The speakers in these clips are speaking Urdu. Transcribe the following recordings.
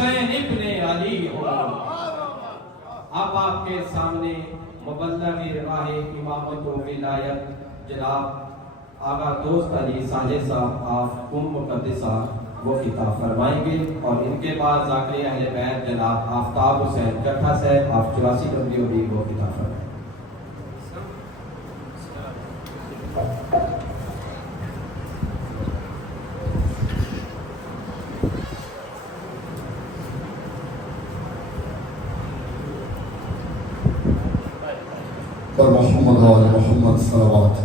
حسین ابن علی ہو۔ اب آپ کے سامنے مبلغ راہ امامت و ولایت جناب آقا دوست علی صالح صاحب آپ مقدسہ وہ خطاب فرمائیں گے، اور ان کے بعد ذاکر اہل بیت جناب آفتاب حسین کٹھا صاحب آپ 84 نمبری بھی وہ خطاب فرمائیں۔ پر محمد و آل محمد صلوات۔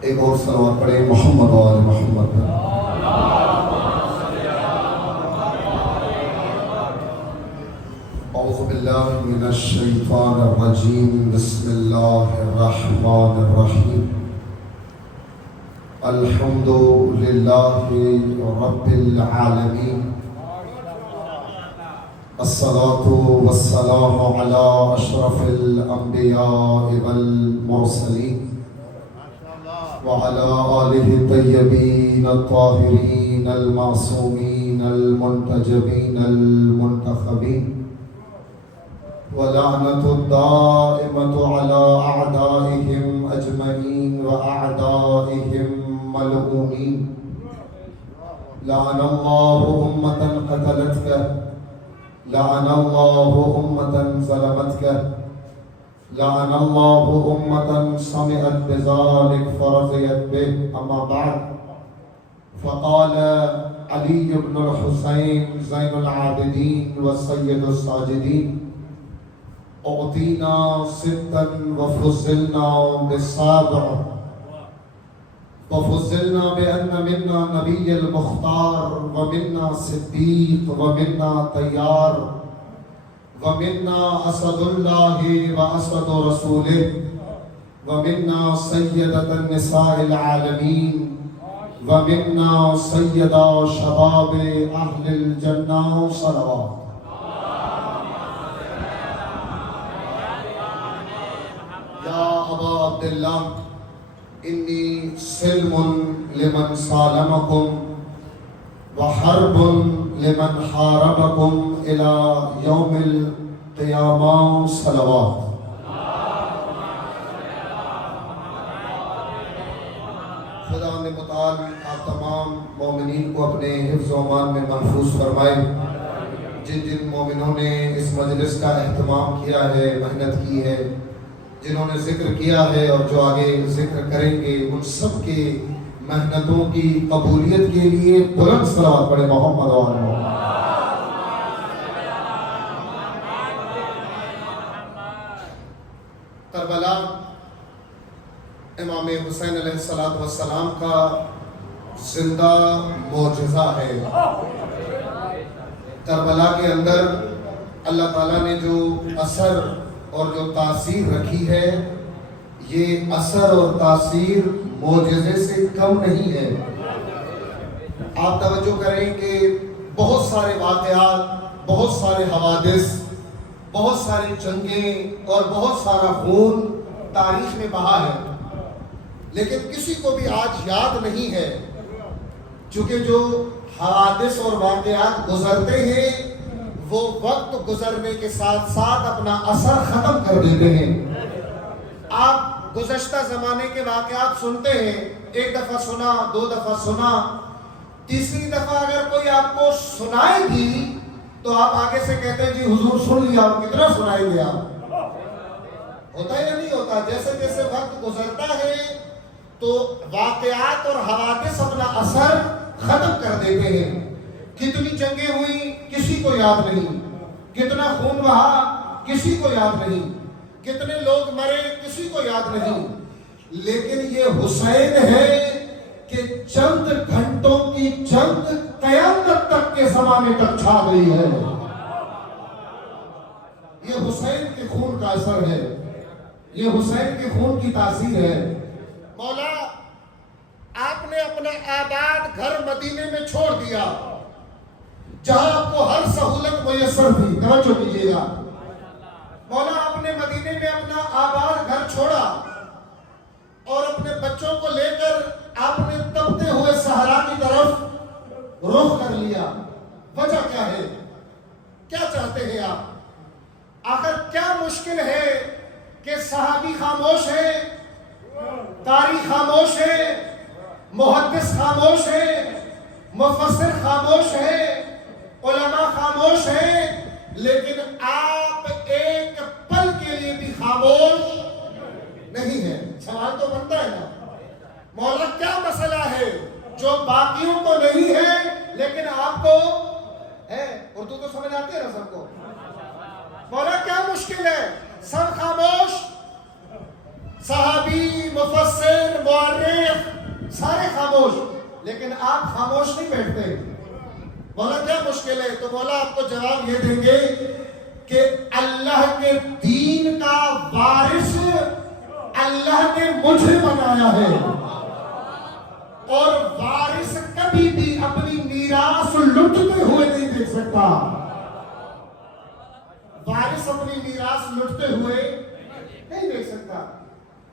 ایک اور صلوات پڑھیں محمد و آل محمد۔ اعوذ باللہ من الشیطان الرجیم، بسم اللہ الرحمن الرحیم۔ الحمد للہ رب العالمین، الصلاة والسلام على اشرف الانبیاء والمرسلین وعلى آلہ الطیبین الطاہرین المعصومین المنتجبین المنتخبین، ولعنۃ الدائمۃ علی اعدائہم اجمعین واعدائہم ملعونین۔ لعن اللہ امة قتلتک، لعن اللہ امة ظلمتک، لعن اللہ امة سمعت بذلك فرضیت به۔ اما بعد، فقال علی بن الحسین زین العابدین وسید الساجدین، اعطینا ستا وفضلنا بالسابع، وفضلنا بأن منا نبی المختار، ومنا صدیق، ومنا طیار، ومنا اسد اللہ واسد رسولہ، ومنا سیدۃ النساء العالمین، ومنا سیدہ شباب اہل الجنہ صلوات۔ یا ابا عبداللہ انی سلم لمن سالمکم وحرب لمن حاربکم الى یوم القیامہ صلوات۔ خدا نے متعال آپ تمام مومنین کو اپنے حفظ و امان میں محفوظ فرمائے۔ جن جن مومنوں نے اس مجلس کا اہتمام کیا ہے، محنت کی ہے، جنہوں نے ذکر کیا ہے اور جو آگے ذکر کریں گے، ان سب کے محنتوں کی قبولیت کے لیے بلند صلوات پڑھیں محمد و آل محمد۔ کربلا امام حسین علیہ السلام کا زندہ معجزہ ہے۔ کربلا کے اندر اللہ تعالیٰ نے جو اثر اور جو تاثیر رکھی ہے، یہ اثر اور تاثیر معجزے سے کم نہیں ہے۔ آپ توجہ کریں کہ بہت سارے واقعات، بہت سارے حوادث، بہت ساری جنگیں اور بہت سارا خون تاریخ میں بہا ہے، لیکن کسی کو بھی آج یاد نہیں ہے، چونکہ جو حوادث اور واقعات گزرتے ہیں وہ وقت گزرنے کے ساتھ ساتھ اپنا اثر ختم کر دیتے ہیں۔ آپ گزشتہ زمانے کے واقعات سنتے ہیں، ایک دفعہ سنا، دو دفعہ سنا، تیسری دفعہ اگر کوئی آپ کو سنائے بھی تو آپ آگے سے کہتے ہیں جی حضور سن لیا، اور کتنا سنائیں گے آپ؟ ہوتا یا نہیں ہوتا؟ جیسے جیسے وقت گزرتا ہے تو واقعات اور حوادث اپنا اثر ختم کر دیتے ہیں۔ کتنی جنگیں ہوئی کسی کو یاد نہیں، کتنا خون بہا کسی کو یاد نہیں، کتنے لوگ مرے کسی کو یاد نہیں، لیکن یہ حسین ہے کہ چند گھنٹوں کی جنگ قیامت تک کے زمانے تک چھا گئی ہے۔ یہ حسین کے خون کا اثر ہے، یہ حسین کے خون کی تاثیر ہے۔ مولا آپ نے اپنا آباد گھر مدینے میں چھوڑ دیا، جہاں آپ کو ہر سہولت میسر تھی۔ توجہ کیجیے گا، مولا آپ نے مدینے میں اپنا آباد گھر چھوڑا اور اپنے بچوں کو لے کر آپ نے تپتے محدث خاموش ہیں، مفسر خاموش ہیں، علماء خاموش ہیں، لیکن آپ ایک پل کے لیے بھی خاموش نہیں ہیں۔ سوال تو بنتا ہے نا، مولا کیا مسئلہ ہے جو باقیوں کو نہیں ہے لیکن آپ کو ہے؟ اردو تو سمجھ آتی ہے نا سب کو؟ مولا کیا مشکل ہے؟ سب خاموش، صحابی، مفسر، مورخ سارے خاموش، لیکن آپ خاموش نہیں بیٹھتے۔ مولا کیا مشکل ہے؟ تو مولا آپ کو جواب یہ دیں گے کہ اللہ کے دین کا وارث اللہ نے مجھے بنایا ہے، اور وارث کبھی بھی اپنی میراث لٹتے ہوئے نہیں دیکھ سکتا۔ وارث اپنی میراث لٹتے ہوئے نہیں دیکھ سکتا۔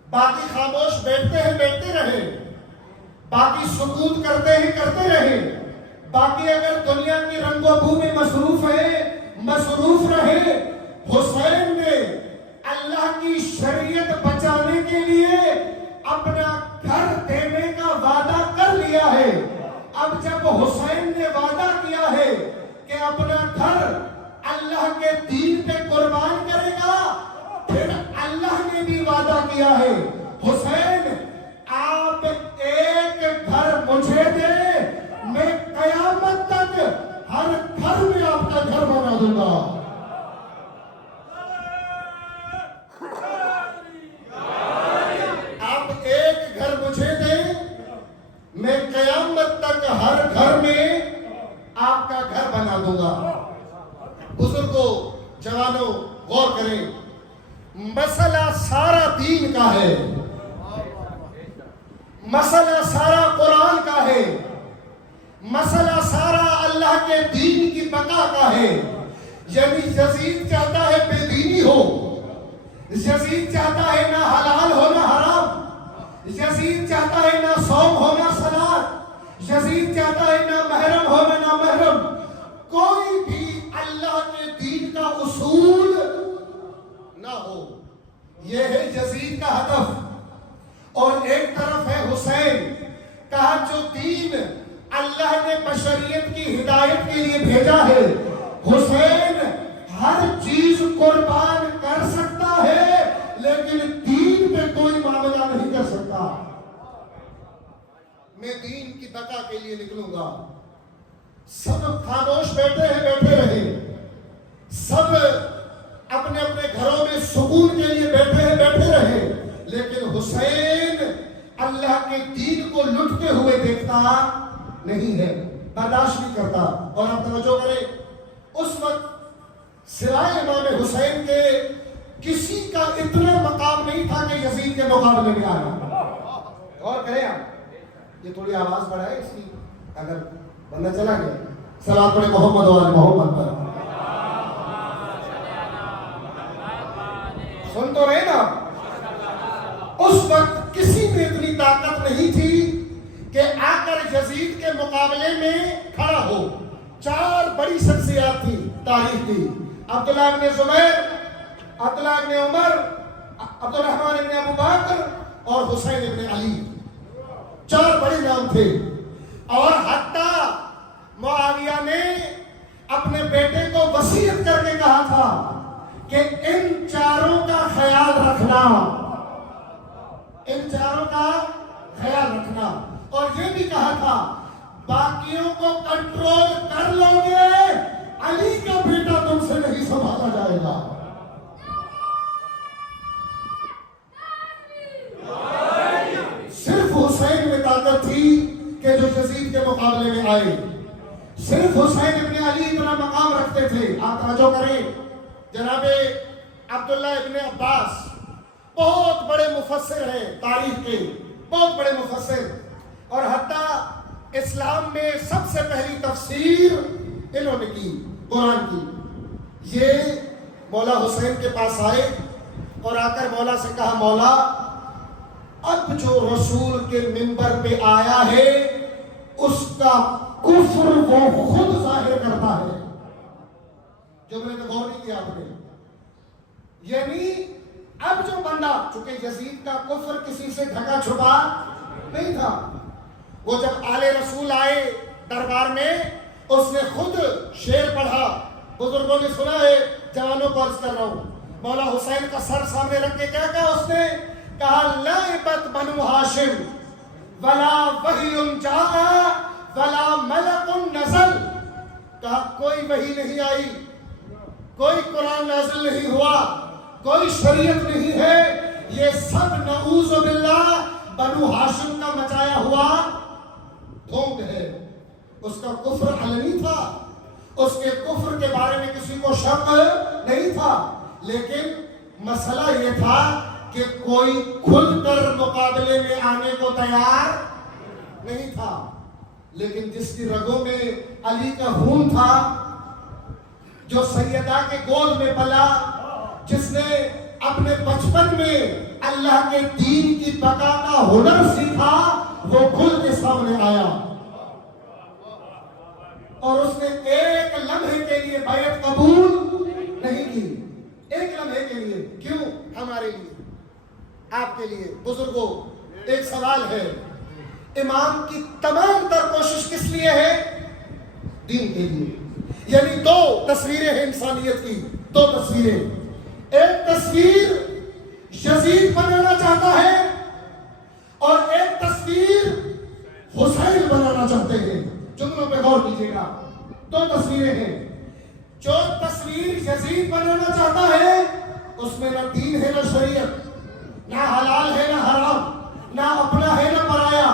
باقی خاموش بیٹھتے ہیں، بیٹھتے رہے، باقی سکوت کرتے ہیں، کرتے رہے، باقی اگر دنیا کی رنگ و بو میں مصروف ہے، مصروف رہے۔ حسین نے اللہ کی شریعت بچانے کے لیے اپنا گھر دینے کا وعدہ کر لیا ہے۔ اب جب حسین نے وعدہ کیا ہے کہ اپنا گھر اللہ کے دین پہ قربان کرے گا، پھر اللہ نے بھی وعدہ کیا ہے، حسین آپ ایک گھر مجھے دے، میں قیامت تک ہر گھر میں آپ کا گھر بنا دوں گا۔ آپ ایک گھر مجھے دیں، میں قیامت تک ہر گھر میں آپ کا گھر بنا دوں گا۔ بزرگوں، جوانوں، غور کریں، مسئلہ سارا دین کا ہے، مسئلہ سارا قرآن کا ہے، مسئلہ سارا اللہ کے دین کی بقا کا ہے۔ یعنی یزید چاہتا ہے بے دینی ہو، یزید چاہتا ہے نہ حلال ہو نہ حرام، یزید چاہتا ہے نہ صوم ہو نہ صلاۃ، یزید چاہتا ہے نہ محرم ہو نہ نامحرم، کوئی بھی اللہ کے دین کا اصول نہ ہو۔ یہ ہے یزید کا ہدف۔ اور ایک طرف ہے حسین، کہا جو دین اللہ نے بشریت کی ہدایت کے لیے بھیجا ہے، حسین ہر چیز قربان کر سکتا ہے لیکن دین پہ کوئی معاملہ نہیں کر سکتا۔ میں دین کی بقا کے لیے نکلوں گا۔ سب خاموش بیٹھے ہیں، بیٹھے رہے، سب اپنے اپنے گھروں میں سکون کے لیے بیٹھے ہیں، بیٹھے رہے، لیکن حسین اللہ کے دین کو لٹتے ہوئے دیکھتا نہیں ہے، برداشت نہیں کرتا۔ اور آپ توجہ کریں، اس وقت سوائے امام حسین کے کسی کا اتنا مقام نہیں تھا کہ یزید کے مقابلے میں آیا۔ غور کریں آپ، یہ تھوڑی آواز بڑھائے اس کی، اگر بندہ چلا گیا صلاۃ پڑھے محمد و آل محمد پر۔ سن تو رہے نا؟ اس وقت کسی میں اتنی طاقت نہیں تھی کہ آ کر یزید کے مقابلے میں کھڑا ہو۔ چار بڑی شخصیات تھی تاریخ کی، عبداللہ ابن زبیر، عبداللہ ابن عمر، عبد الرحمن ابن ابو بکر اور حسین ابن علی، چار بڑے نام تھے۔ اور حتیٰ معاویہ نے اپنے بیٹے کو وصیت کر کے کہا تھا کہ ان چاروں کا خیال رکھنا، ان چاروں کا خیال رکھنا، اور یہ بھی کہا تھا باقیوں کو کنٹرول کر لو گے، علی کا بیٹا تم سے نہیں سنبھالا جائے گا۔ صرف حسین میں طاقت تھی کہ جو یزید کے مقابلے میں آئے، صرف حسین ابن علی اتنا مقام رکھتے تھے۔ آپ توجہ کریں، جناب عبداللہ ابن عباس بہت بڑے مفسر ہیں تاریخ کے، بہت بڑے مفسر، اور حتیٰ اسلام میں سب سے پہلی تفسیر انہوں نے کی قرآن کی۔ یہ مولا حسین کے پاس آئے اور آ کر مولا سے کہا، مولا اب جو رسول کے منبر پہ آیا ہے اس کا کفر وہ خود ظاہر کرتا ہے۔ جو میں نے غور نہیں کیا آپ نے، یعنی اب جو بندہ، چونکہ یزید کا کفر کسی سے ڈھکا چھپا نہیں تھا، وہ جب آل رسول آئے دربار میں اس نے خود شعر پڑھا. بزرگوں نے سنا ہے, جوانوں کو عرض کر رہا ہوں. مولا حسین کا سر سامنے رکھ کے کیا کہا اس نے؟ کہا لعبت بنو ہاشم ولا وحی جاء ولا ملک نزل. کہا کوئی وحی نہیں آئی, کوئی قرآن نازل نہیں ہوا, کوئی شریعت نہیں ہے, یہ سب نعوذ باللہ بنو ہاشم کا مچایا ہوا ڈھونگ ہے. اس کا کفر علنی تھا, اس کے کفر کے بارے میں کسی کو شک نہیں تھا, لیکن مسئلہ یہ تھا کہ کوئی کھل کر مقابلے میں آنے کو تیار نہیں تھا. لیکن جس کی رگوں میں علی کا خون تھا, جو سیدہ کے گود میں پلا, جس نے اپنے بچپن میں اللہ کے دین کی بقا کا ہنر سیکھا, وہ کھل کے سامنے آیا اور اس نے ایک لمحے کے لیے بیعت قبول نہیں کی. ایک لمحے کے لیے. کیوں؟ ہمارے لیے, آپ کے لیے. بزرگوں, ایک سوال ہے, امام کی تمام تر کوشش کس لیے ہے؟ دین کے لیے. یعنی دو تصویریں ہیں انسانیت کی, دو تصویریں. ایک تصویر یزید بنانا چاہتا ہے اور ایک تصویر حسین بنانا چاہتے ہیں. جملوں پہ غور کیجیے گا, دو تصویریں ہیں. جو تصویر یزید بنانا چاہتا ہے اس میں نہ دین ہے نہ شریعت, نہ حلال ہے نہ حرام, نہ اپنا ہے نہ پرایا,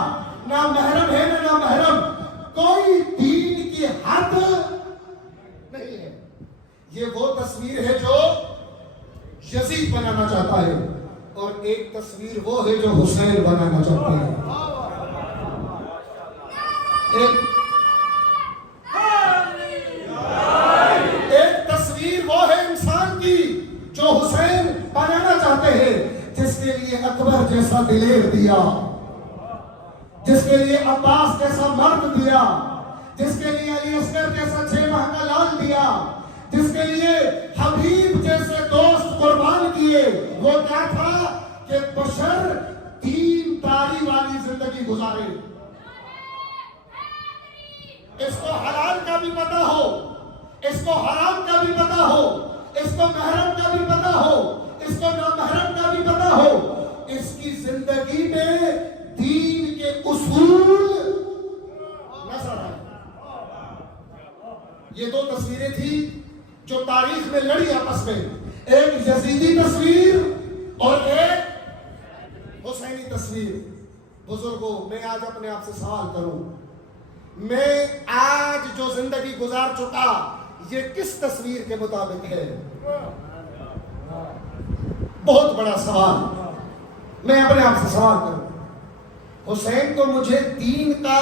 نہ محرم ہے نہ نامحرم, کوئی دین کی حد نہیں ہے. یہ وہ تصویر ہے جو یزید بنانا چاہتا ہے, اور ایک تصویر وہ ہے جو حسین بنانا چاہتے ہیں. ایک تصویر وہ ہے انسان کی جو حسین بنانا چاہتے ہیں, جس کے لیے اکبر جیسا دلیر دیا, جس کے لیے عباس جیسا مرد دیا, جس کے لیے علی اصغر جیسا 6 ماہ کا لال دیا, جس کے لیے حبیب جیسے دوست قربان کیے. وہ کیا تھا کہ بشر دین داری والی زندگی گزارے, اس کو حلال کا بھی پتا ہو, اس کو حرام کا بھی پتا ہو, اس کو محرم کا بھی پتا ہو, اس کو نامحرم کا بھی پتا ہو. اس کی زندگی میں دین کے اصول نظر آئے. یہ دو تصویریں تھیں جو تاریخ میں لڑی آپس میں, ایک یزیدی تصویر اور ایک حسینی تصویر. بزرگوں, میں آج اپنے آپ سے سوال کروں, میں آج جو زندگی گزار چکا یہ کس تصویر کے مطابق ہے؟ بہت بڑا سوال. میں اپنے آپ سے سوال کروں. حسین تو مجھے دین کا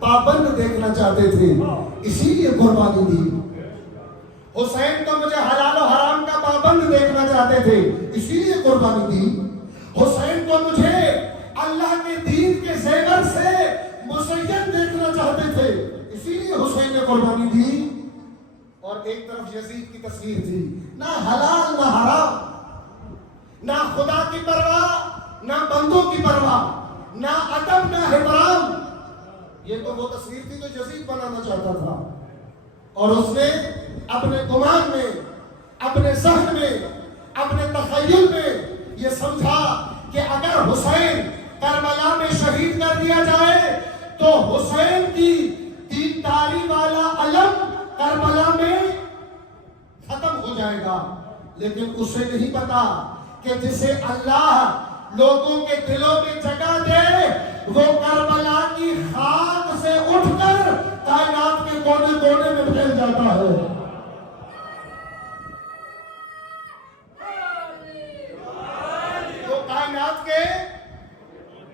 پابند دیکھنا چاہتے تھے, اسی لیے قربانی دی. حسین تو مجھے حلال و حرام کا پابند دیکھنا چاہتے تھے, اسی لیے قربانی دی. حسین تو مجھے اللہ کے دین کے زیور سے مزین دیکھنا چاہتے تھے, اسی لیے حسین نے قربانی دی. اور ایک طرف یزید کی تصویر تھی, نہ حلال نہ حرام, نہ خدا کی پرواہ نہ بندوں کی پرواہ, نہ ادب نہ احترام. یہ تو وہ تصویر تھی جو یزید بنانا چاہتا تھا, اور اس نے اپنے گمان میں, اپنے ذہن میں, اپنے تخیل میں یہ سمجھا کہ اگر حسین کربلا میں شہید کر دیا جائے تو حسین کی دینداری والا علم کربلا میں ختم ہو جائے گا. لیکن اسے نہیں پتا کہ جسے اللہ لوگوں کے دلوں میں جگہ دے وہ کربلا کی خاک سے اٹھ کر کائنات کے کونے کونے میں پھیل جاتا ہے. وہ کائنات کے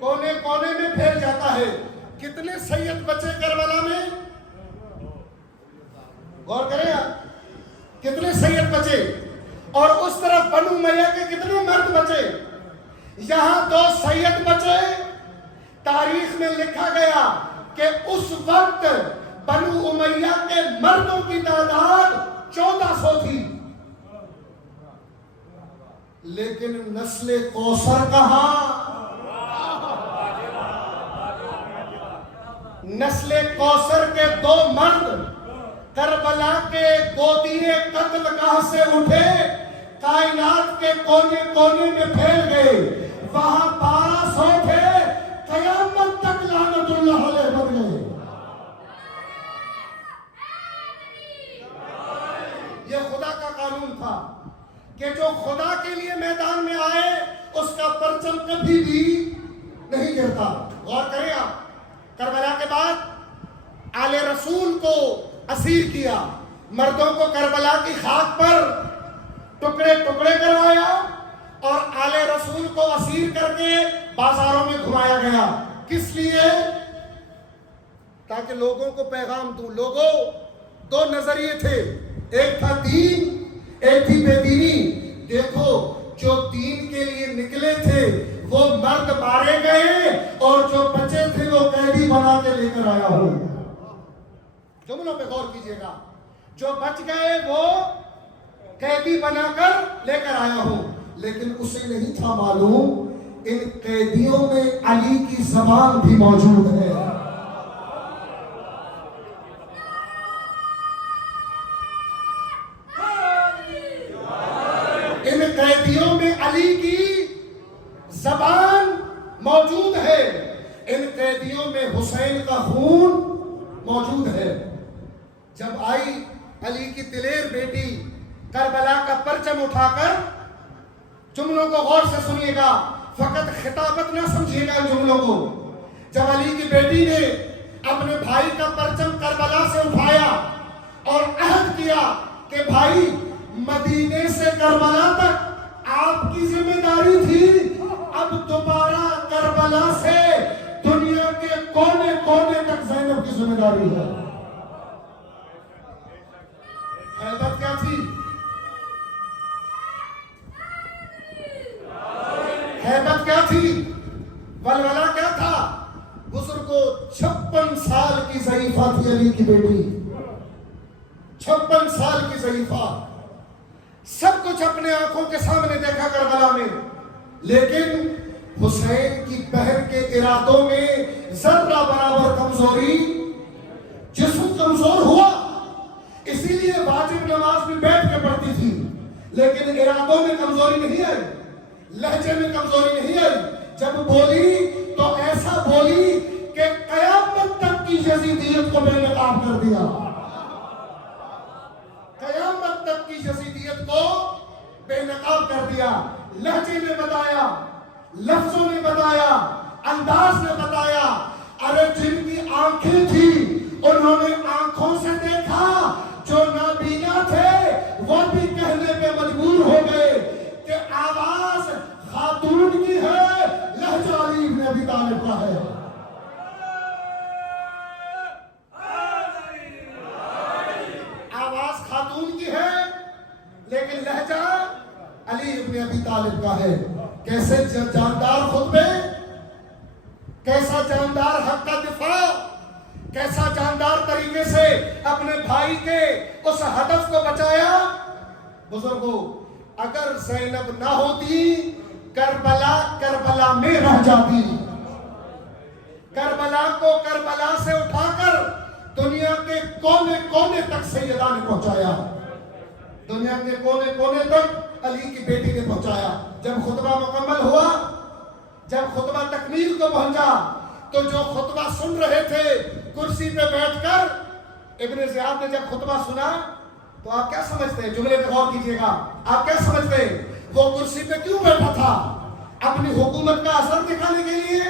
کونے کونے میں پھیل جاتا ہے. کتنے سید بچے کربلا میں؟ غور کریں آپ, کتنے سید بچے, اور اس طرف بنو امیہ کے کتنے مرد بچے. یہاں 2 سید بچے. تاریخ میں لکھا گیا کہ اس وقت بنو امیہ کے مردوں کی تعداد 1400 تھی, لیکن نسل کوثر کہاں؟ نسل کوثر کے دو مرد کربلا کے گودیے قتل گاہ سے اٹھے، کائنات کے کونے کونے میں پھیل گئے، وہاں 1200 تھے، قیامت تک لعنت اللہ علیہ بن گئے۔ یہ خدا کا قانون تھا کہ جو خدا کے لیے میدان میں آئے اس کا پرچم کبھی بھی نہیں گرتا۔ غور کریں آپ، کربلا کے بعد آل رسول کو اسیر کیا، مردوں کو کربلا کی خاک پر ٹکڑے ٹکڑے کروایا اور آل رسول کو اسیر کر کے بازاروں میں گھمایا گیا۔ کس لیے؟ تاکہ لوگوں کو پیغام دوں۔ لوگوں، دو نظریے تھے، ایک تھا دین، ایک تھی بے دینی۔ دیکھو، جو دین کے لیے نکلے تھے وہ مرد مارے گئے اور جو بچے تھے وہ قیدی بنا کے لے کر آیا ہوں۔ جملوں پہ غور کیجئے گا، جو بچ گئے وہ قیدی بنا کر لے کر آیا ہوں۔ لیکن اسے نہیں تھا معلوم ان قیدیوں میں علی کی زبان بھی موجود ہے۔ ان قیدیوں میں علی کی زبان موجود ہے، ان قیدیوں میں حسین کا خون موجود ہے۔ جب آئی علی کی دلیر بیٹی کربلا کا پرچم اٹھا کر، جملوں کو غور سے سنیے گا، فقط خطابت نہ سمجھیے گا ان جملوں کو۔ جب علی کی بیٹی نے اپنے بھائی کا پرچم کربلا سے اٹھایا اور عہد کیا کہ بھائی مدینے سے کربلا تک آپ کی ذمہ داری تھی، اب دوبارہ کربلا سے دنیا کے کونے کونے تک زینب کی ذمہ داری ہے۔ ہیبت کیا تھی؟ ہیبت کیا تھی؟ ولولہ کیا تھا؟ بزرگوں، 56 سال کی ضعیفہ تھی علی کی بیٹی، 56 سال کی ضعیفہ، سب کچھ اپنے آنکھوں کے سامنے دیکھا کربلا میں، لیکن حسین کی بہن کے ارادوں میں ذرہ برابر کمزوری، جسم کمزور ہوا، اسی لیے واجب نماز بھی بیٹھ کے پڑھتی تھی، لیکن ارادوں میں کمزوری نہیں آئی، لہجے میں کمزوری نہیں آئی۔ جب بولی تو ایسا بولی کہ قیامت تک کی یزیدیت کو بے نقاب کر دیا، قیامت تک کی یزیدیت کو بے نقاب کر دیا۔ لہجے نے بتایا، لفظوں نے بتایا، انداز نے بتایا۔ ارے جن کی آنکھیں تھی انہوں نے آنکھوں سے دیکھا، جو نابینا تھے وہ بھی کہنے پہ مجبور ہو گئے کہ آواز خاتون کی ہے، لہجہ علی بن ابی طالب کا ہے۔ آواز خاتون کی ہے لیکن لہجہ علی بن ابی طالب کا ہے۔ کیسے جاندار خطبے، کیسا جاندار حق کا دفاع، کیسا جاندار طریقے سے اپنے بھائی کے اس ہدف کو بچایا۔ بزرگوں، اگر زینب نہ ہوتی کربلا کربلا میں رہ جاتی، کربلا کو کربلا سے اٹھا کر دنیا کے کونے کونے تک سیدہ نے پہنچایا، دنیا کے کونے کونے تک علی کی بیٹی نے پہنچایا۔ جب خطبہ مکمل ہوا، جب خطبہ تکمیل کو پہنچا، تو جو خطبہ سن رہے تھے کرسی پہ بیٹھ کر، ابن زیاد نے جب خطبہ سنا تو آپ کیا سمجھتے ہیں؟ جملے پہ غور کیجئے گا، آپ کیا سمجھتے ہیں؟ وہ کرسی پہ کیوں بیٹھا تھا؟ اپنی حکومت کا اثر دکھانے کے لیے،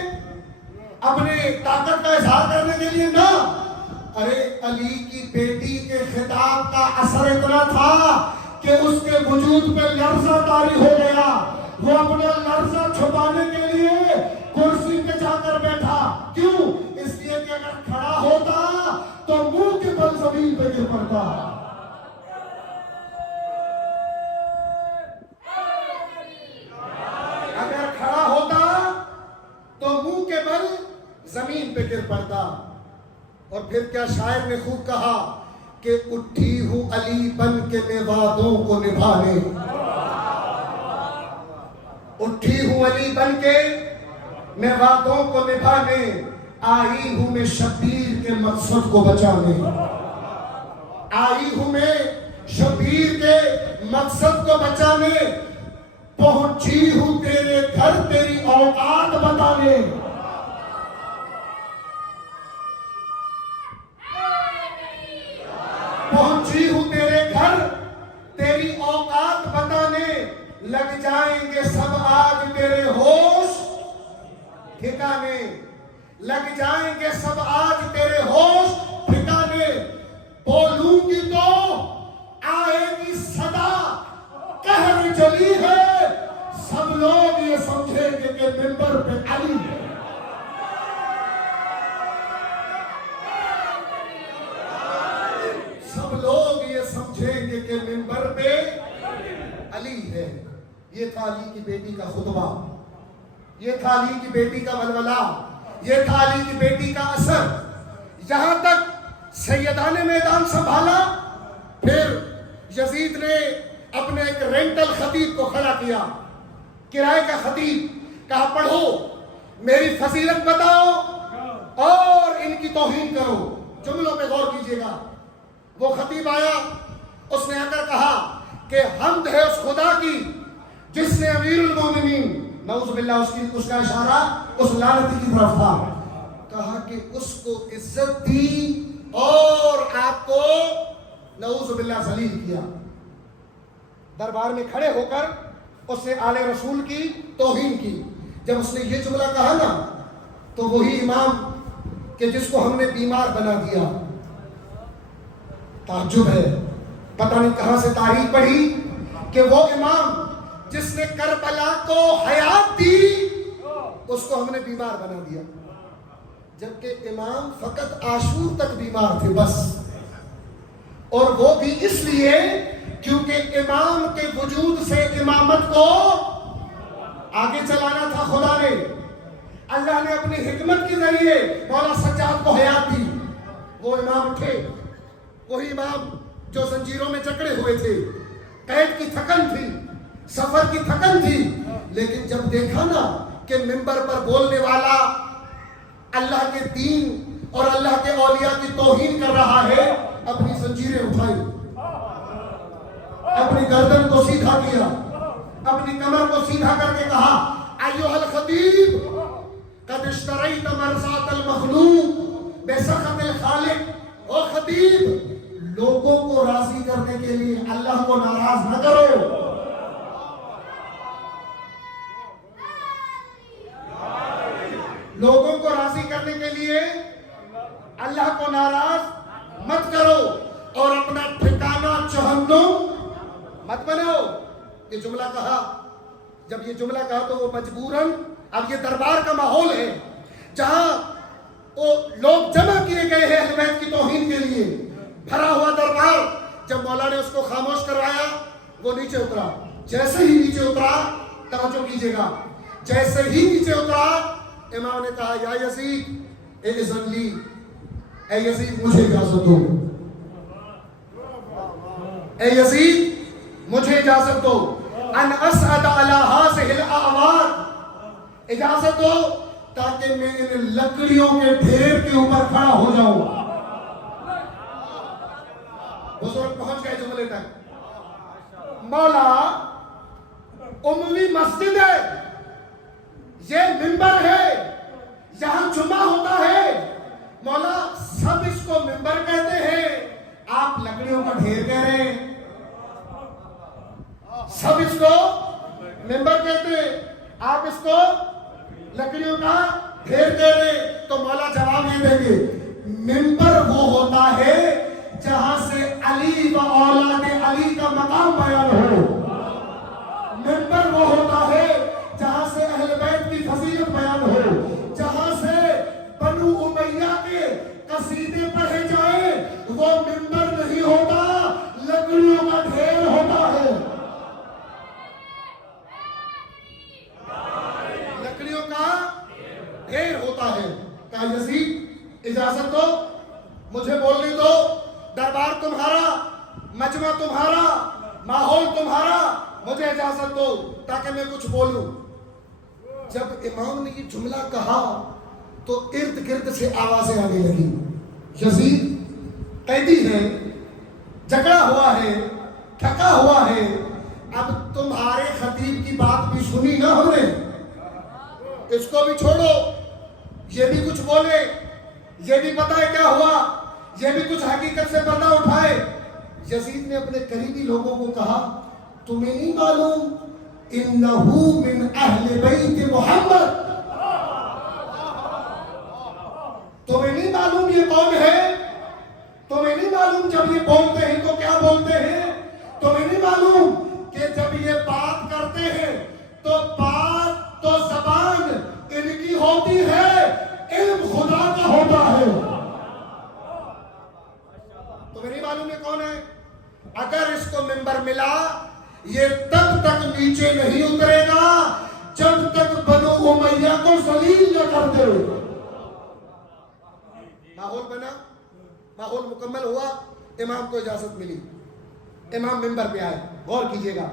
اپنے طاقت کا اظہار کرنے کے لیے نہ۔ ارے علی کی بیٹی کے خطاب کا اثر اتنا تھا کہ اس کے وجود پہ لرزہ طاری ہو گیا، وہ اپنا لرزہ چھپانے کے لیے کرسی پہ جا کر بیٹھا۔ کیوں؟ اس لیے کہ اگر کھڑا ہوتا تو منہ کے بل زمین پہ گر پڑتا۔ اگر کھڑا ہوتا تو منہ کے بل زمین پہ گر پڑتا۔ اور پھر کیا شاعر نے خوب کہا کہ اٹھی ہوں علی بن کے میں وعدوں کو نبھانے، اٹھی ہوں علی بن کے میں وعدوں کو نبھانے، آئی ہوں میں شبیر کے مقصد کو بچانے، آئی ہوں میں شبیر کے مقصد کو بچانے، پہنچی ہوں تیرے گھر تیری اوقات بتانے۔ پہنچی ہوں تیرے گھر تیری اوقات بتانے، لگ جائیں گے سب آج تیرے ہوش ٹھکانے، لگ جائیں گے سب آج تیرے ہوش ٹھکانے، بولوں گی تو آئے گی صدا، قہر جلی ہے، سب لوگ یہ سمجھیں گے کہ منبر پہ علی ہے۔ سب لوگ یہ سمجھیں گے کہ منبر پہ علی ہے۔ یہ تھا علی کی بیٹی کا خطبہ، یہ تھا علی کی بیٹی کا ولولہ، یہ تھا علی کی بیٹی کا اثر۔ یہاں تک سیدہ نے میدان سنبھالا، پھر یزید نے اپنے ایک رینٹل خطیب کو کھڑا کیا، کرائے کا خطیب، کہا پڑھو، میری فضیلت بتاؤ اور ان کی توہین کرو۔ جملوں پہ غور کیجئے گا۔ وہ خطیب آیا، اس نے آ کر کہا کہ حمد ہے اس خدا کی جس نے امیر المومنین، نعوذ باللہ اس کا اشارہ اس لعنتی کی طرف تھا، کہا کہ اس کو عزت دی اور آپ کو نعوذ باللہ ذلیل کیا۔ دربار میں کھڑے ہو کر اس نے آل رسول کی توہین کی۔ جب اس نے یہ جملہ کہا نا تو وہی امام کہ جس کو ہم نے بیمار بنا دیا، تعجب ہے، پتہ نہیں کہاں سے تاریخ پڑھی کہ وہ امام جس نے کربلا کو حیات دی اس کو ہم نے بیمار بنا دیا، جبکہ امام فقط عاشور تک بیمار تھے بس، اور وہ بھی اس لیے کیونکہ امام کے وجود سے امامت کو آگے چلانا تھا خدا نے۔ اللہ نے اپنی حکمت کے ذریعے مولا سجاد کو حیات دی۔ وہ امام اٹھے، وہی امام جو زنجیروں میں جکڑے ہوئے تھے، قید کی تھکن تھی، سفر کی تھکن تھی، لیکن جب دیکھا نا کہ منبر پر بولنے والا اللہ کے دین اور اللہ کے اولیاء کی توہین کر رہا ہے، اپنی زنجیریں اٹھائی، اپنی گردن کو سیدھا کیا، اپنی کمر کو سیدھا کر کے کہا ایھا الخطیب قد اشتریت مرضات المخلوق بسخط الخالق۔ او خطیب، لوگوں کو راضی کرنے کے لیے اللہ کو ناراض نہ کرو۔ لوگوں کو راضی کرنے کے لیے اللہ کو ناراض مت کرو اور اپنا ٹھکانہ جہنم مت بناؤ۔ یہ جملہ کہا، جب یہ جملہ کہا تو وہ مجبوراً، اب یہ دربار کا ماحول ہے جہاں وہ لوگ جمع کیے گئے ہیں اہل بیت کی توہین کے لیے، بھرا ہوا دربار۔ جب مولا نے اس کو خاموش کروایا وہ نیچے اترا، جیسے ہی نیچے اترا، توجہ کیجئے گا، جیسے ہی نیچے اترا امام نے کہا یا یزید اذن لی، اے یزید مجھے اجازت دو، اے یزید مجھے اجازت دو، ان اسعد علی ہذہ الاعواد، اجازت دو تاکہ میں ان لکڑیوں کے ڈھیر کے اوپر کھڑا ہو جاؤں۔ بزرگ پہنچ گئے جملے تک۔ مولا عمومی مسجد ہے، یہ منبر ہے، یہاں جمعہ ہوتا ہے، مولا سب اس کو منبر کہتے ہیں، آپ لکڑیوں کا ڈھیر کہہ رہے ہیں۔ سب اس کو منبر کہتے ہیں، آپ اس کو لکڑیوں کا ڈھیر کہہ رہے ہیں۔ تو مولا جواب یہ دیں گے، منبر وہ ہوتا ہے جہاں سے علی و اولاد علی کا مقام بیان ہو، منبر وہ ہوتا ہے جہاں سے اہل بیت کی فضیلت بیان ہو، جہاں سے بنو امیہ کے قصیدے پڑھے جائیں، وہ منبر نہیں ہوتا، لکڑیوں کا ڈھیر ہوتا ہے، لکڑیوں کا ڈھیر ہوتا ہے۔ کہا یزید اجازت دو، مجھے بولنے دو، دربار تمہارا، مجمع تمہارا، ماحول تمہارا، مجھے اجازت دو تاکہ میں کچھ بولوں۔ جب امام نے یہ جملہ کہا تو ارد گرد سے آوازیں آنے لگی، یزید قیدی ہے، جکڑا ہوا ہے، تھکا ہوا ہے، اب تمہارے خطیب کی بات بھی سنی نہ ہم نے، اس کو بھی چھوڑو، یہ بھی کچھ بولے، یہ بھی پتہ ہے کیا ہوا، یہ بھی کچھ حقیقت سے پردہ اٹھائے۔ یزید نے اپنے قریبی لوگوں کو کہا تمہیں نہیں معلوم انہو من اہل بیت محمد، تمہیں نہیں معلوم یہ کون ہے، تمہیں نہیں معلوم جب یہ بولتے ہیں تو کیا بولتے ہیں، تمہیں نہیں معلوم کہ جب یہ بات کرتے ہیں تو بات تو زبان ان کی ہوتی ہے، علم خدا کا ہوتا ہے، تمہیں نہیں معلوم یہ کون ہے؟ اگر اس کو منبر ملا یہ تب تک نیچے نہیں اترے گا جب تک بنو امیہ کو ذلیل نہ کر دے۔ ماحول بنا، ماحول مکمل ہوا، امام کو اجازت ملی، امام منبر پہ آئے، غور کیجئے گا،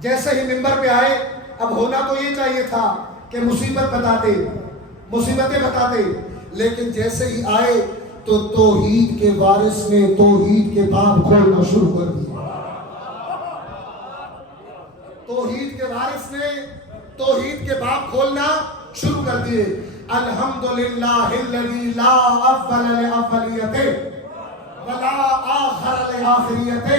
جیسے ہی منبر پہ آئے اب ہونا تو یہ چاہیے تھا کہ مصیبت بتاتے، مصیبتیں بتاتے، لیکن جیسے ہی آئے تو توحید کے وارث نے توحید کے باب کھولنا شروع کر دیا، توحید کے وارث نے توحید کے باب کھولنا شروع کر دیے۔ الحمدللہ الذی لا اول لاولیتہ ولا آخر لآخریتہ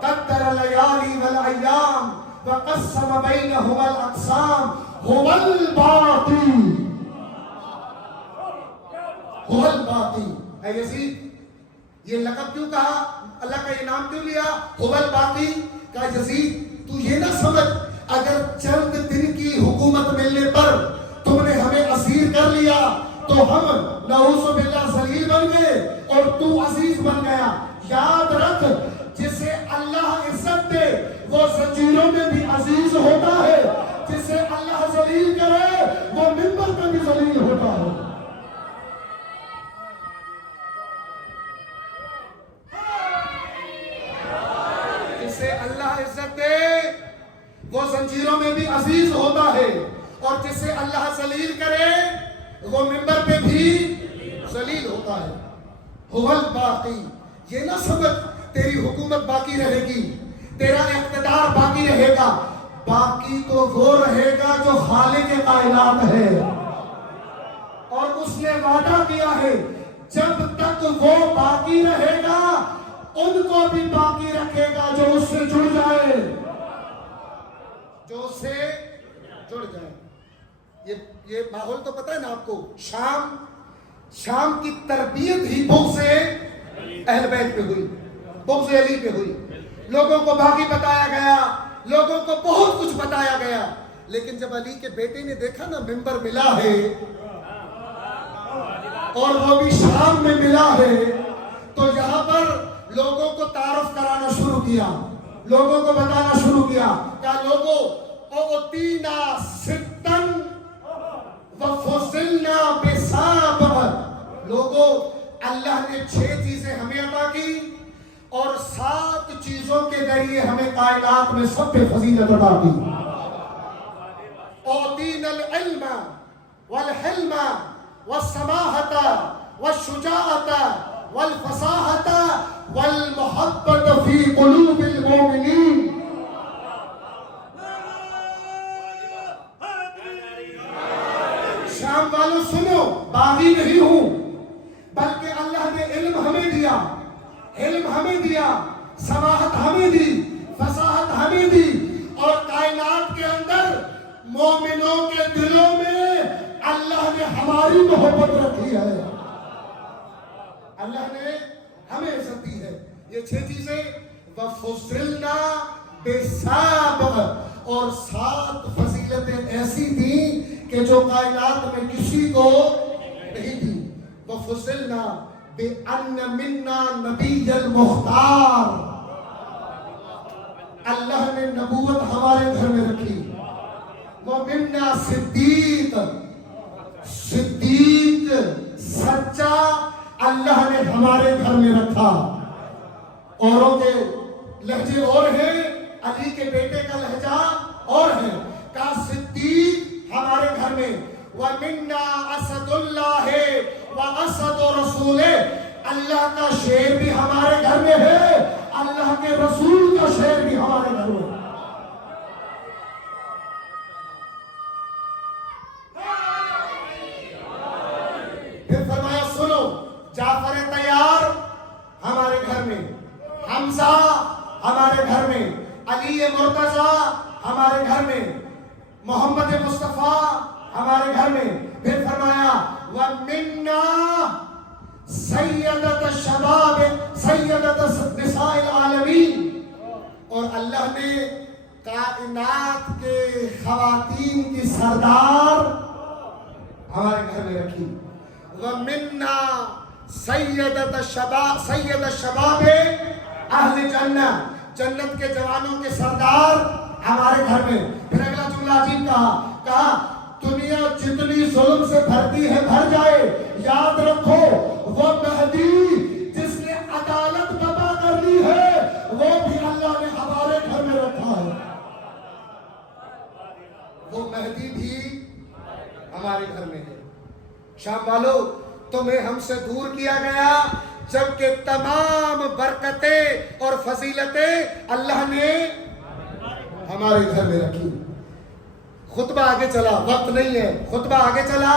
قدر اللیالی والایام وقسم بینہما الاقسام هو الباقی، هو الباقی۔ اے یزید یہ لقب کیوں کہا، اللہ کا یہ نام کیوں لیا هو الباقی؟ کہا یزید تو یہ نہ سمجھ اگر چند دن کی حکومت ملنے پر تم نے ہمیں اسیر کر لیا تو ہم نعوذ باللہ ذلیل بن گئے اور تو عزیز بن گیا۔ یاد رکھ جسے اللہ عزت دے وہ زنجیروں میں بھی عزیز ہوتا ہے، جسے اللہ ذلیل کرے وہ منبر میں بھی ذلیل ہوتا ہے۔ جسے اللہ عزت دے وہ زنجیروں میں بھی عزیز ہوتا ہے، اور جسے اللہ ذلیل کرے وہ منبر پہ بھی ذلیل ہوتا ہے۔ هو الباقی، یہ نہ سمجھ تیری حکومت باقی رہے گی، تیرا اقتدار باقی رہے گا، باقی تو وہ رہے گا جو خالق کائنات ہے، اور اس نے وعدہ کیا ہے جب تک وہ باقی رہے گا ان کو بھی باقی رکھے گا جو اس سے جڑ جائے، جو اس سے جڑ جائے۔ یہ ماحول تو پتہ ہے نا آپ کو، شام کی تربیت ہی بغض اہل بیت پہ ہوئی، بغض علی پہ ہوئی، لوگوں کو باقی بتایا گیا، لوگوں کو بہت کچھ بتایا گیا، لیکن جب علی کے بیٹے نے دیکھا نا منبر ملا ہے اور وہ بھی شام میں ملا ہے، تو یہاں پر لوگوں کو تعارف کرانا شروع کیا، لوگوں کو بتانا شروع کیا کہ لوگوں اوتینا ستن وفضلنا بسابع، لوگوں اللہ نے 6 چیزیں ہمیں عطا کی اور 7 چیزوں کے ذریعے ہمیں کائنات میں سب پہ فضیلت عطا کی۔ اوتینا العلم والحلم والسماحت والشجاعت والفصاحت والمحبت فی قلوب المؤمنین۔ شام والوں سنو، باغی نہیں ہوں، بلکہ اللہ نے علم ہمیں دیا، علم ہمیں دیا، سماحت ہمیں دی، فصاحت ہمیں دی، اور کائنات کے اندر مومنوں کے دلوں میں اللہ نے ہماری محبت رکھی ہے، اللہ نے ہمیں عزت دی ہے۔ یہ 6 چیزیں وَفُضِّلْنَا بِسَابِقٍ، اور 7 فضیلتیں ایسی تھیں کہ جو کائنات میں کسی کو نہیں تھی۔ وَفُضِّلْنَا بِأَنَّ مِنَّا نَبِيَّ الْمُخْتَارِ، اللہ نے نبوت ہمارے گھر میں رکھی۔ وَمِنَّا صدیق، صدیق سچا اللہ نے ہمارے گھر میں رکھا۔ اوروں کے لہجے اور ہیں، علی کے بیٹے کا لہجہ اور ہے۔ کا صدیق ہمارے گھر میں، وَمِنَّا أَسَدُ اللَّهِ وَأَسَدُ رَسُولِهِ، اللہ کا شیر بھی ہمارے گھر میں ہے، اللہ کے رسول کا شیر بھی ہمارے گھر میں ہے۔ پھر فرمایا سنو، جعفر طیار ہمارے گھر میں، حمزہ ہمارے گھر میں، علی مرتضی ہمارے گھر میں، محمد مصطفیٰ ہمارے گھر میں۔ پھر فرمایا وَمِنَّا سیدت الشباب سیدت نساء العالمین، اور اللہ نے کائنات کے خواتین کی سردار ہمارے گھر میں رکھی۔ وَمِنَّا سیدت الشباب اہل جنت، جنت کے جوانوں کے سردار ہمارے گھر میں۔ پھر اگلا جملہ عجیب کہا دنیا جتنی ظلم سے بھرتی ہے بھر جائے، یاد رکھو وہ مہدی جس نے عدالت بتا کر لی ہے وہ بھی اللہ نے ہمارے گھر میں رکھا ہے، وہ مہدی بھی ہمارے گھر میں ہے۔ شام والو، تمہیں ہم سے دور کیا گیا جبکہ تمام برکتیں اور فضیلتیں اللہ نے ہمارے گھر میں رکھی۔ خطبہ آگے چلا، وقت نہیں ہے، خطبہ آگے چلا۔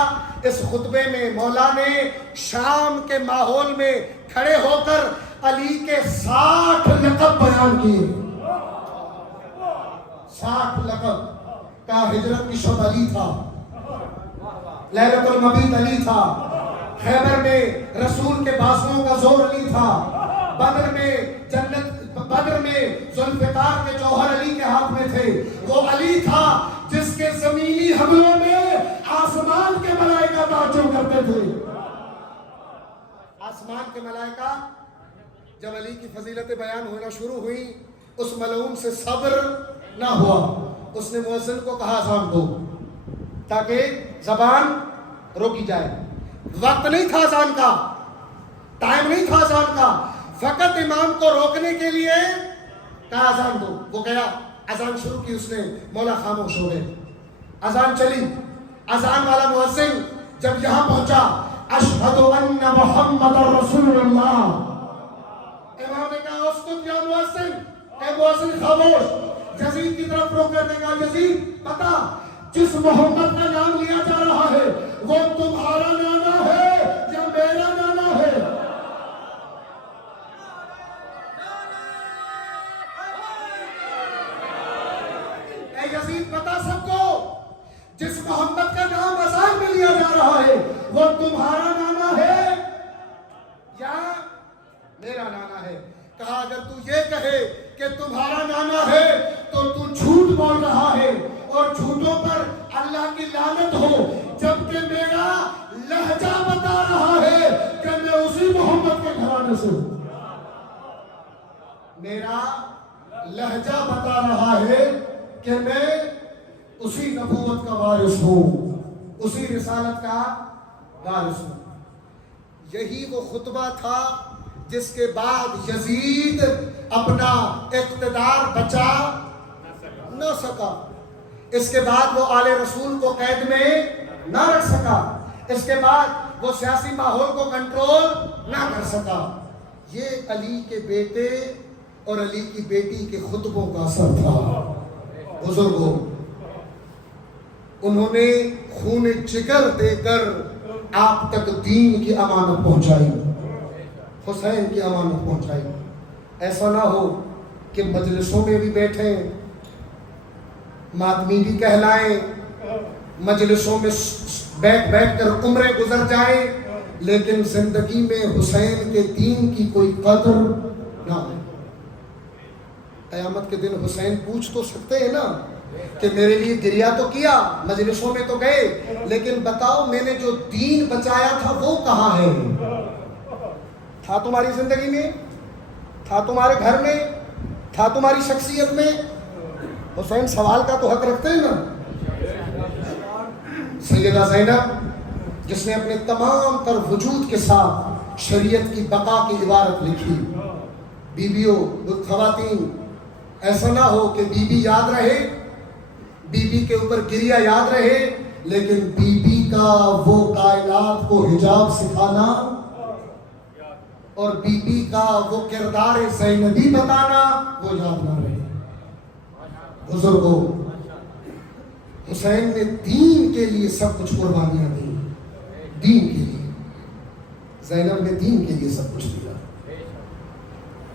اس خطبے میں مولا نے شام کے ماحول میں کھڑے ہو کر علی کے 60 لقب بیان کیے۔ 60 لقب کا ہجرت کی شب علی تھا، لیلۃ المبیت علی تھا، خیبر میں رسول کے بازوؤں کا زور علی تھا، بدر میں ذوالفقار کے جوہر علی کے ہاتھ میں تھے۔ وہ علی تھا جس کے زمینی حملوں میں آسمان کے ملائکہ تعجب کرتے تھے۔ آسمان کے ملائکہ جب علی کی فضیلتیں بیان ہونا شروع ہوئی، اس ملعون سے صبر نہ ہوا، اس نے مؤذن کو کہا اذان دو تاکہ زبان روکی جائے۔ وقت نہیں تھا اذان کا، ٹائم نہیں تھا اذان کا، فقط امام کو روکنے کے لیے کہا اذان دو۔ وہ گیا، اذان شروع کی اس نے، مولا خاموش ہو گئے۔ اذان چلی، اذان والا مؤذن جب یہاں پہنچا، اشہد ان محمد رسول اللہ، امام نے کہا اسکت یا مؤذن، اے مؤذن خاموش۔ یزید کی طرف روک کر نے کہا یزید بتا، جس محمد کا نام لیا جا رہا ہے وہ تمہارا نانا ہے یا میرا نانا ہے؟ اے یزید بتا سب کو، جس محمد کا نام اذان میں لیا جا رہا ہے وہ تمہارا نانا ہے یا میرا نانا ہے؟ کہا اگر تو یہ کہے کہ تمہارا نانا ہے تو جھوٹ بول رہا ہے، اور جھوٹوں پر اللہ کی لعنت ہو، جبکہ میرا لہجہ بتا رہا ہے کہ میں اسی محمد کے گھرانے سے ہوں۔ میرا لہجہ بتا رہا ہے کہ میں اسی نبوت کا وارث ہوں، اسی رسالت کا وارث ہوں۔ یہی وہ خطبہ تھا جس کے بعد یزید اپنا اقتدار بچا نہ سکا، اس کے بعد وہ آل رسول کو قید میں نہ رکھ سکا، اس کے بعد وہ سیاسی ماحول کو کنٹرول نہ کر سکا۔ یہ علی کے بیٹے اور علی کی بیٹی کے خطبوں کا اثر تھا۔ بزرگوں، انہوں نے خون جگر دے کر آپ تک دین کی امانت پہنچائی، حسین کی امانت پہنچائی۔ ایسا نہ ہو کہ مجلسوں میں بھی بیٹھیں، ماتمی بھی کہلائیں، مجلسوں میں بیٹھ کر عمریں گزر جائیں، لیکن زندگی میں حسین کے دین کی کوئی قدر نہ ہو۔ قیامت کے دن حسین پوچھ تو سکتے ہیں نا کہ میرے لیے گریا تو کیا، مجلسوں میں تو گئے، لیکن بتاؤ میں نے جو دین بچایا تھا وہ کہاں ہے؟ تھا تمہاری زندگی میں، تھا تمہارے گھر میں، تھا تمہاری شخصیت میں؟ حسین سوال کا تو حق رکھتے ہیں نا۔ سیدہ زینب جس نے اپنے تمام تر وجود کے ساتھ شریعت کی بقا کی عبارت لکھی۔ بیویوں، خواتین، ایسا نہ ہو کہ بی بی یاد رہے، بی بی کے اوپر گریا یاد رہے، لیکن بی بی کا کا وہ کائنات کو حجاب سکھانا اور بی بی کا وہ کردار زینبی بتانا وہ یاد نہ رہے. بزرگوں، حسین نے دین کے لیے سب کچھ قربانیاں دی، دین کے لیے. زینب نے دین کے لیے سب کچھ دیا.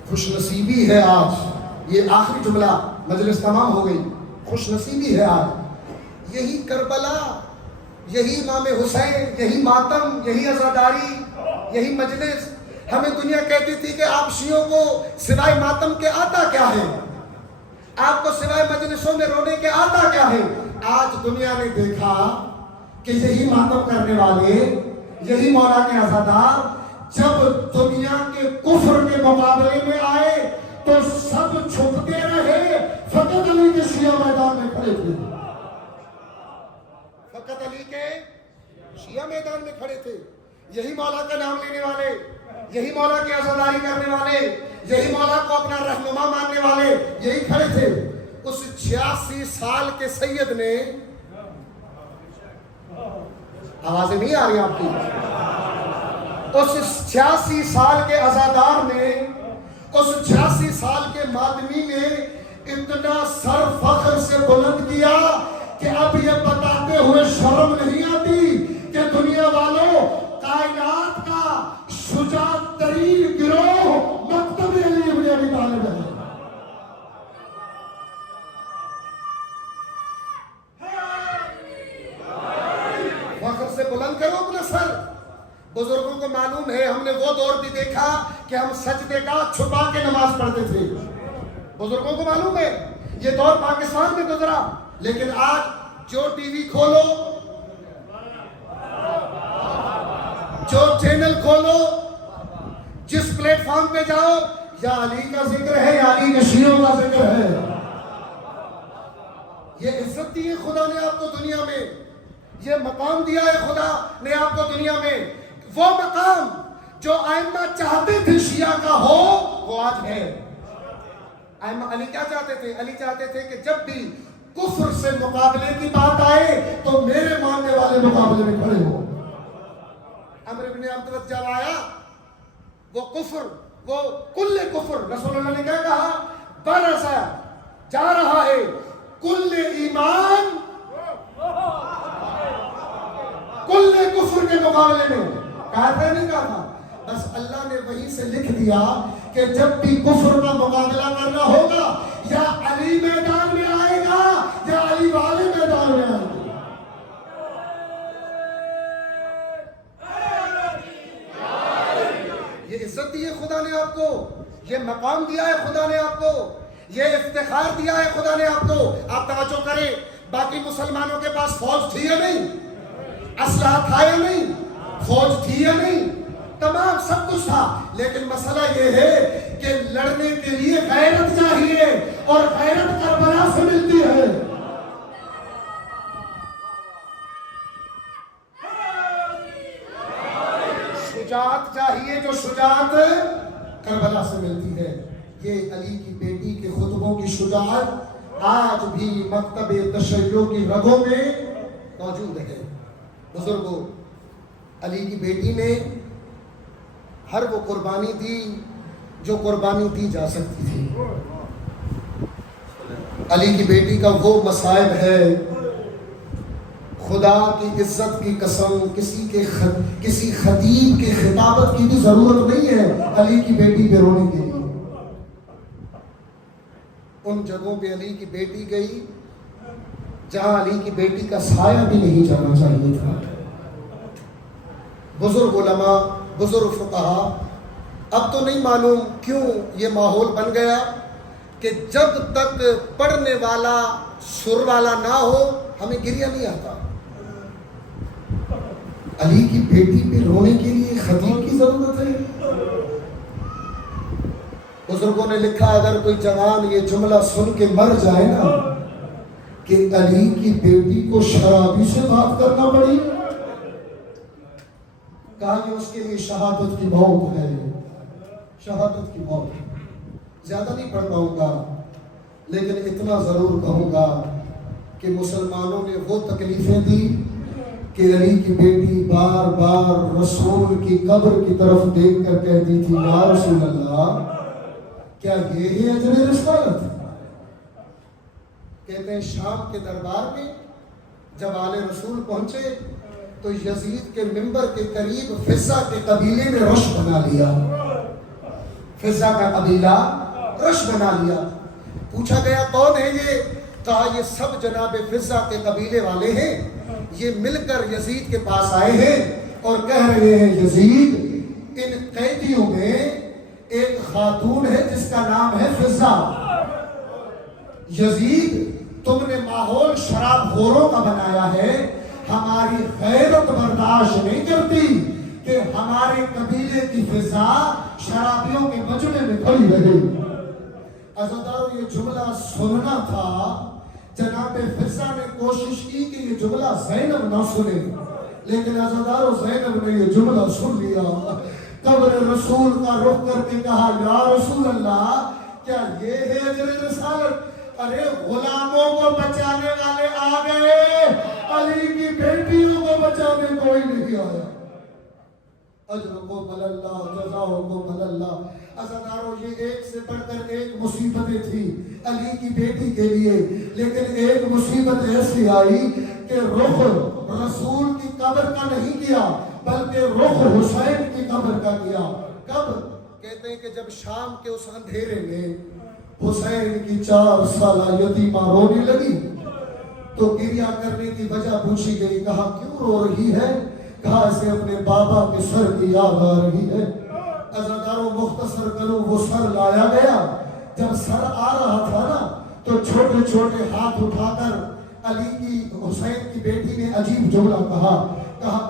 خوش نصیبی ہے آج، یہ آخری جملہ، مجلس تمام ہو گئی. خوش نصیبی ہے آج، یہی کربلا، یہی امام حسین، یہی ماتم، یہی عزاداری، یہی مجلس. ہمیں دنیا کہتی تھی کہ آپ شیعوں کو سوائے ماتم کے آتا کیا ہے، آپ کو سوائے مجلسوں میں رونے کے آتا کیا ہے. آج دنیا نے دیکھا کہ یہی ماتم کرنے والے، یہی مولا کے عزادار جب دنیا کے کفر کے مقابلے میں آئے تو سب چھپتے رہے. فقط علی کے شیعہ میدان میں کھڑے تھے، فقط علی کے شیعہ میدان میں کھڑے تھے. یہی مولا کا نام لینے والے، یہی مولا کی عزاداری کرنے والے، یہی مولا کو اپنا رہنما ماننے والے، یہی کھڑے تھے. اس 86 سال کے سید نے، آوازیں نہیں آ رہی آپ کی، اس 86 سال کے عزادار نے، اس 86 سال کے مادمی نے اتنا سر فخر سے بلند کیا کہ اب یہ بتاتے ہوئے شرم نہیں آتی کہ دنیا والوں، کائنات کا شجاع ترین گروہ مکتب علی ابن ابی طالب ہے. فخر سے بلند کرو اپنا سر. بزرگوں کو معلوم ہے، ہم نے وہ دور بھی دیکھا کہ ہم سجدے کا چھپا کے نماز پڑھتے تھے. بزرگوں کو معلوم ہے یہ دور پاکستان میں گزرا. لیکن آج جو ٹی وی کھولو، جو چینل کھولو، جس پلیٹ فارم پہ جاؤ، یا علی کا ذکر ہے یا علی کے شیعوں کا ذکر ہے. یہ عزت دی ہے خدا نے آپ کو دنیا میں، یہ مقام دیا ہے خدا نے آپ کو دنیا میں. وہ مقام جو ائمہ چاہتے تھے شیعہ کا ہو، وہ آج ہے. ائمہ علی کیا چاہتے تھے؟ علی چاہتے تھے کہ جب بھی کفر سے مقابلے کی بات آئے تو میرے ماننے والے مقابلے میں کھڑے ہو. عمرو بن عبد جب آیا، وہ کفر، وہ کل کفر، رسول اللہ نے کیا کہا؟ برسا جا رہا ہے کل ایمان کل کفر کے مقابلے میں. کہا تھا نہیں کہا تھا؟ بس اللہ نے وہیں سے لکھ دیا کہ جب بھی کفر کا مقابلہ کرنا ہوگا، یا علی میدان میں آئے گا یا علی والے میدان میں آئے گا. یہ عزت دی ہے خدا نے آپ کو، یہ مقام دیا ہے خدا نے آپ کو، یہ افتخار دیا ہے خدا نے آپ کو. آپ توجہ کریں، باقی مسلمانوں کے پاس فوج تھی یا نہیں؟ اسلحہ تھا یا نہیں؟ فوج تھی یا نہیں؟ تمام سب کچھ تھا. لیکن مسئلہ یہ ہے کہ لڑنے کے لیے غیرت چاہیے، اور غیرت کربلا سے ملتی ہے. شجاعت چاہیے، جو شجاعت کربلا سے ملتی ہے. یہ علی کی بیٹی کے خطبوں کی شجاعت آج بھی مکتب تشیع کی رگوں میں موجود ہے. بزرگوں، علی کی بیٹی نے ہر وہ قربانی دی جو قربانی دی جا سکتی تھی. علی کی بیٹی کا وہ مصائب ہے، خدا کی عزت کی قسم، کسی خطیب کے خطابت کی بھی ضرورت نہیں ہے علی کی بیٹی پہ رونے کے لیے. ان جگہوں پہ علی کی بیٹی گئی جہاں علی کی بیٹی کا سایہ بھی نہیں جانا چاہیے تھا. بزرگ علماء، بزرگ فقہا، اب تو نہیں معلوم کیوں یہ ماحول بن گیا کہ جب تک پڑھنے والا سر والا نہ ہو ہمیں گریہ نہیں آتا. علی کی بیٹی پہ رونے کے لیے خطیب کی ضرورت ہے. بزرگوں نے لکھا اگر کوئی جوان یہ جملہ سن کے مر جائے نا کہ علی کی بیٹی کو شرابی سے بات کرنا پڑی، کہا کہ اس کے لیے شہادت کی موت ہے. شہادت کی موت. زیادہ نہیں پڑھ پاؤں گا لیکن اتنا ضرور کہوں گا کہ مسلمانوں نے وہ تکلیفیں دی کہ علی کی بیٹی بار بار رسول کی قبر کی طرف دیکھ کر کہتی تھی یا رسول اللہ کیا یہ ہے اجر رسالت؟ کہتے ہیں شام کے دربار میں جب آل رسول پہنچے تو یزید کے منبر کے قریب فضہ کے قبیلے نے رش بنا لیا. فضہ کا قبیلہ رش بنا لیا. پوچھا گیا کون ہے یہ؟ کہا یہ سب جناب فضہ کے قبیلے والے ہیں, یہ مل کر یزید کے پاس آئے ہیں اور کہہ رہے ہیں یزید ان قیدیوں میں ایک خاتون ہے جس کا نام ہے فضہ. یزید تم نے ماحول شراب خوروں کا بنایا ہے, ہماری غیرت برداشت نہیں کرتی کہ ہمارے قبیلے کی فضہ شرابیوں کے مجمع میں کھڑی رہے. عزیزارو یہ جملہ سننا تھا, جناب فضہ نے کوشش کی کہ یہ جملہ زینب نہ سنے, لیکن عزیزارو زینب نے یہ جملہ سن لیا. قبر رسول کا رخ کر کے کہا یا رسول اللہ کیا یہ ہے اجر رسالت؟ ارے غلاموں کو بچانے والے آ گئے, علی کی بیٹیوں کو بچانے کوئی نہیں آیا. اجرکم اللہ جزاؤکم اللہ. عزیزارو یہ ایک سے بڑھ کر ایک مصیبتیں تھی علی کی بیٹی کے لیے, لیکن ایک مصیبت ایسی آئی کہ رخ رسول کی قبر کا نہیں کیا بلکہ رخ حسین کی قبر کا کیا. کب؟ کہتے ہیں کہ جب شام کے اس اندھیرے میں حسین کی 4 سالہ یتیمہ رونے لگی تو گریہ کرنے کی وجہ پوچھی گئی. کہا کیوں رو رہی ہے؟ کہا اسے اپنے بابا کے سر کی یاد آ رہی ہے. عزیزارو مختصر کروں, وہ سر لایا گیا. جب سر آ رہا تھا نا تو چھوٹے چھوٹے ہاتھ اٹھا کر علی کی حسین کی بیٹی نے عجیب جملہ کہا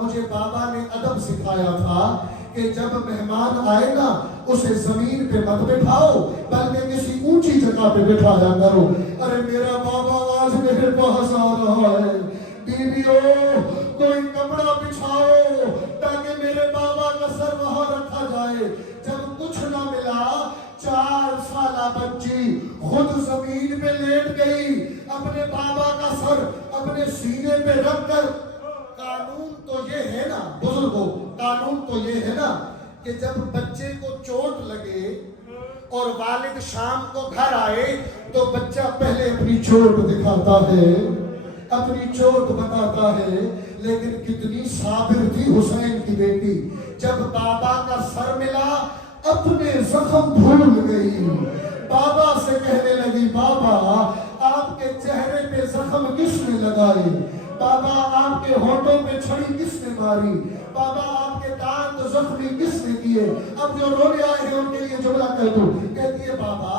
مجھے بابا نے ادب سکھایا تھا کہ جب مہمان آئے نا اسے زمین پہ مت بٹھاؤ بلکہ کسی اونچی جگہ پہ بٹھایا کرو. ارے میرا بابا آج میرے پاس آ رہا ہے, بیویوں کوئی کپڑا بچھاؤ تاکہ میرے بابا کا سر وہاں رکھا جائے. جب کچھ نہ ملا 4 سالہ بچی خود زمین پہ لیٹ گئی, اپنے بابا کا سر اپنے سینے پہ رکھ کر. قانون تو یہ ہے نا بزرگوں, قانون تو یہ ہے نا کہ جب بچے کو چوٹ لگے اور والد شام کو گھر آئے تو بچہ پہلے اپنی چوٹ دکھاتا ہے, اپنی چوٹ بتاتا ہے. لیکن کتنی صابر تھی حسین کی بیٹی, جب بابا کا سر ملا اپنے زخم بھول گئی. بابا سے کہنے لگی بابا آپ کے چہرے پہ زخم کس نے لگائے؟ بابا آپ کے ہونٹوں پہ چھڑی کس نے ماری؟ بابا آپ کے دانت زخمی کس نے کیے؟ اب جو رونے آئے ہیں ان کے لیے جملہ کہہ دوں. کہتی ہے بابا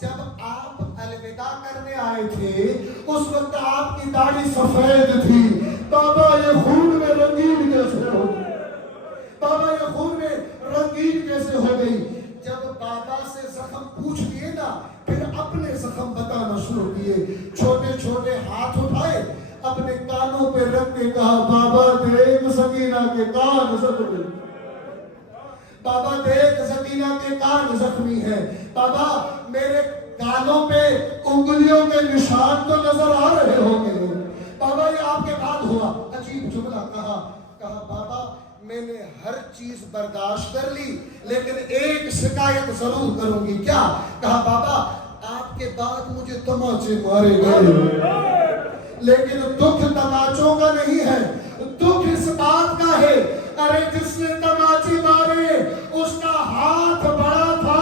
جب آپ الوداع کرنے آئے تھے اس وقت آپ کی داڑھی سفید تھی. بابا یہ خون میں رنگین کیسے ہو گئی؟ بابا یہ خون میں رنگین کیسے ہو گئی؟ جب بابا سے زخم پوچھ لیے نا پھر اپنے زخم بتانا شروع کیے. چھوٹے چھوٹے ہاتھ اٹھائے اپنے کانوں پہ رکھ کے کہا بابا دیکھ سکینہ کے کان زخمی, بابا دیکھ سکینہ کے کان زخمی ہے. بابا میرے کانوں پہ انگلیوں کے نشان تو نظر آ رہے ہوں گے. بابا یہ آپ کے بعد ہوا. عجیب جملہ کہا بابا میں نے ہر چیز برداشت کر لی لیکن ایک شکایت ضرور کروں گی. کیا؟ کہا بابا آپ کے بعد مجھے تماچے مارے گئے لیکن دکھ تماچوں کا نہیں ہے, دکھ اس بات کا ہے ارے جس نے تماچے مارے اس کا ہاتھ بڑا تھا,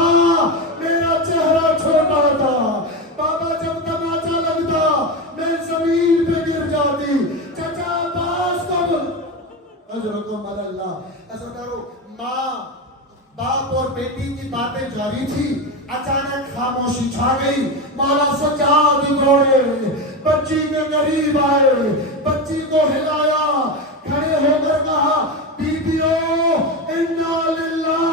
میرا چہرہ چھوٹا تھا. بابا جب تماچا لگتا میں زمین پہ گر جاتی. چچا عباس کو اجرکم اللہ. ایسا کرو ماں باپ اور بیٹی کی باتیں جاری تھی, اچانک خاموشی چھا گئی. مولا سجاد دوڑے بچی کے قریب آئے, بچی کو ہلایا, کھڑے ہو کر کہا بیبیوں انا للہ